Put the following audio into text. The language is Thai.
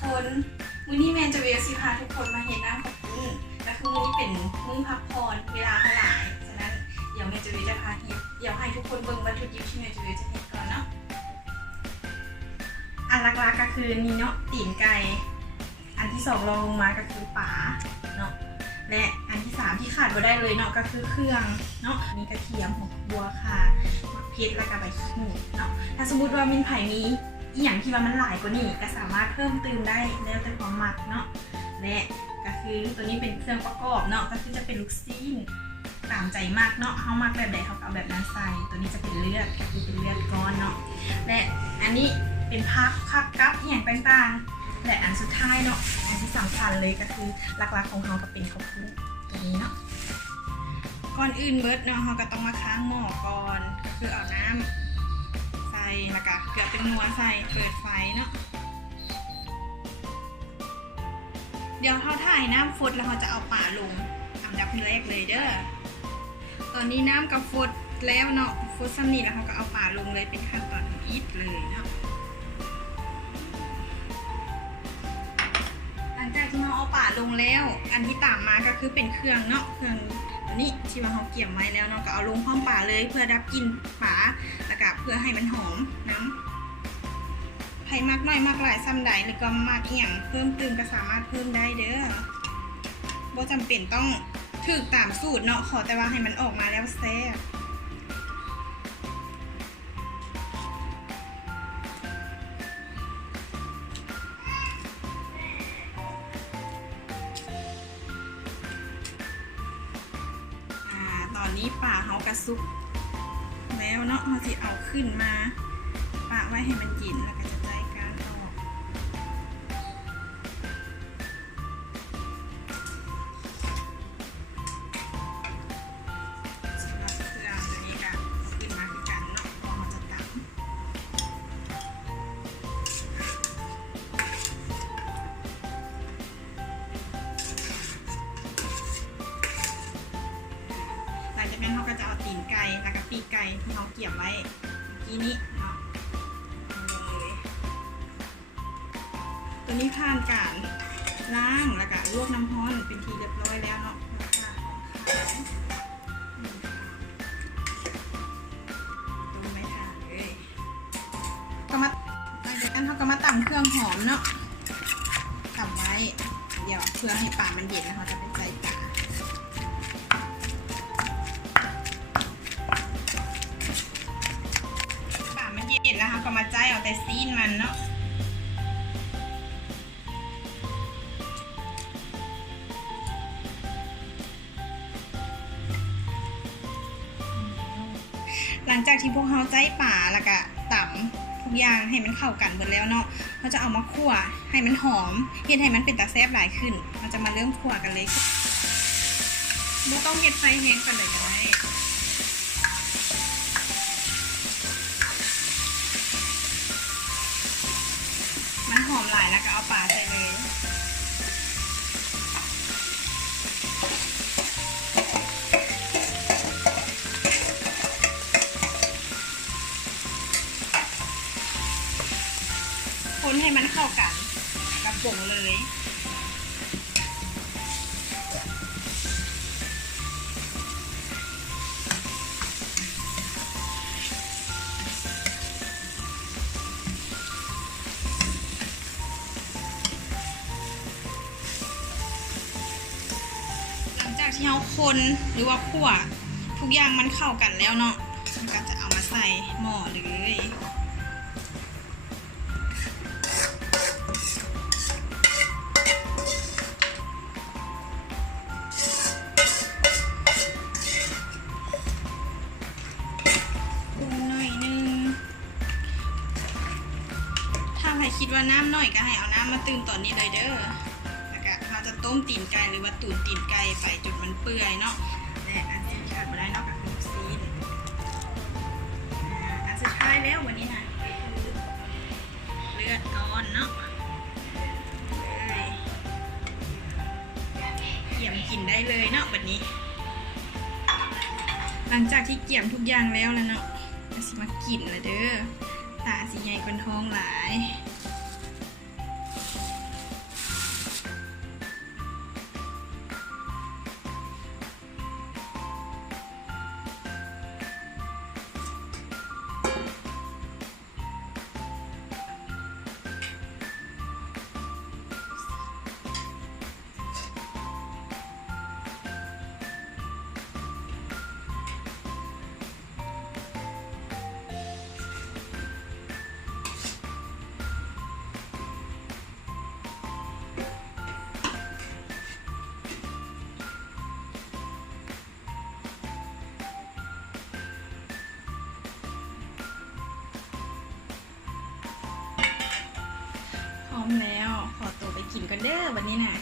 คนมื้อนี้แมนจะเวลสิพาทุกคนมาเห็นน้ำขอบคุณก็คือมื้อนี้เป็นมื้อพักผ่อนเวลาเท่าไหร่ฉะนั้นเดี๋ยวแมนจะเวลจะพาเฮ็ดเดี๋ยวให้ทุกคนเบิ่งวัตถุดิบที่แมนจะเวลจะเฮ็ดก่อนเนาะอันหลักๆก็คือนี่เนาะตีนไก่อันที่สองรองลงมาก็คือปลาเนาะและอันที่สามที่ขาดบ่ได้เลยเนาะก็คือเครื่องเนาะนี่กระเทียมหัวบัวค่ะมะเขือแล้วก็ใบขี้หนูเนาะถ้าสมมุติว่ามินไผ่มีอีหยังที่ว่ามันหลายกว่านี้ก็สามารถเพิ่มเติมได้แล้วแต่ความมักเนาะและก็คือตัวนี้เป็นเครื่องประกอบเนาะก็คือจะเป็นลูกซีนตามใจมากเนาะเฮามักแบบใดเฮาก็เอาแบบนั้นใส่ตัวนี้จะเป็นเลือดก็คือเป็นเลือดก้อนเนาะและอันนี้เป็นผักกับอีหยังต่างๆและอันสุดท้ายเนาะอันที่สำคัญเลยก็คือหลักๆของเฮาก็เป็นข้าวคลุกตัวนี้เนาะก่อนอื่นเบิดเนาะเฮาก็ต้องมาค้างหม้อก่อนก็คือเอาน้ำใส่แล้วก็เกลือเป็นนัวใส่เปิดไฟเนาะเดี๋ยวเขาถ่ายน้ำฟดแล้วเขาจะเอาป่าลงอันดับแรกเลยเด้อตอนนี้น้ำกับฟดแล้วเนาะฟดซ้ำนี่แล้วเขาก็เอาป่าลงเลยเป็นขั้นตอนอีทเลยเนาะหลังจากที่เราเอาป่าลงแล้วอันที่ตามมาก็คือเป็นเครื่องเนาะเครื่องตัวนี้ที่ว่าเขาเกี่ยมไว้แล้วเนาะก็เอาลงพร้อมป่าเลยเพื่อดับกลิ่นป่าแล้วก็เพื่อให้มันหอมน้ำไผ่มากน้อยมากหลายซ้ำใดหรือก็มากเอี่ยงเพิ่มเติมก็สามารถเพิ่มได้เด้อบ่จำเป็นต้องถึกตามสูตรเนาะขอแต่ว่าให้มันออกมาแล้วแซ่บตอนนี้ป่าเขากระซุกแล้วเนาะเขาสิเอาขึ้นมาปะไว้ให้มันเย็นแล้วก็จะใจการออกสำหรับเครื่องตัวนี้ก็ขึ้นมาคือกันเนาะพอมันจะตักหลังจากนั้นเขาก็จะเอาตีนไก่แล้วก็ปีกไก่ที่เขาเกี่ยวไว้เมื่อกี้นี้เนาะตัวนี้ผ่านการล้างแล้วก็ลวกน้ำร้อนเป็นทีเรียบร้อยแล้วเนาะดูไม่ทานเลยก็มาเดี๋ยวกันเขาก็มาตำเครื่องหอมเนาะตำไว้เดี๋ยวเพื่อให้ปลามันเย็นนะคะจะไปใส่ปลามันเย็นแล้วค่ะก็มาใจเอาแต่ซีนมันเนาะหลังจากที่พวกเขาใจป่าแล้วก็ต่ำทุกอย่างให้มันเข้ากันหมดแล้วเนาะเขาจะเอามาคั่วให้มันหอมเฮ็ดให้มันเป็นตาแซ่บหลายขึ้นเราจะมาเริ่มคั่วกันเลยไม่ต้องเฮ็ดไฟแห้งกันเลยก็ได้มันหอมหลายแล้วก็เอาป่าใส่เลยคนให้มันเข้ากันกับผงเลยหลังจากที่เราคนหรือว่าคั่วทุกอย่างมันเข้ากันแล้วเนาะฉันก็จะเอามาใส่หม้อเลยคิดว่าน้ำน้อยก็ให้เอาน้ำมาตื่มตอนนี้เลยเด้อแล้วก็เราจะต้มตีนไก่หรือว่าตุ๋นตีนไก่ไปจนมันเปื่อยเนาะและอันที่ขาดไม่ได้นอกจากลูกซีนอันสุดท้ายแล้ววันนี้นะเลือดก้อนเนาะเกี่ยมกินได้เลยเนาะวันนี้หลังจากที่เกี่ยมทุกอย่างแล้วเนาะจะสิมากินเลยเด้อตาสีใหญ่กว่าท้องหลาย มแล้วขอตัวไปกินกันเด้อวันนี้น่ะ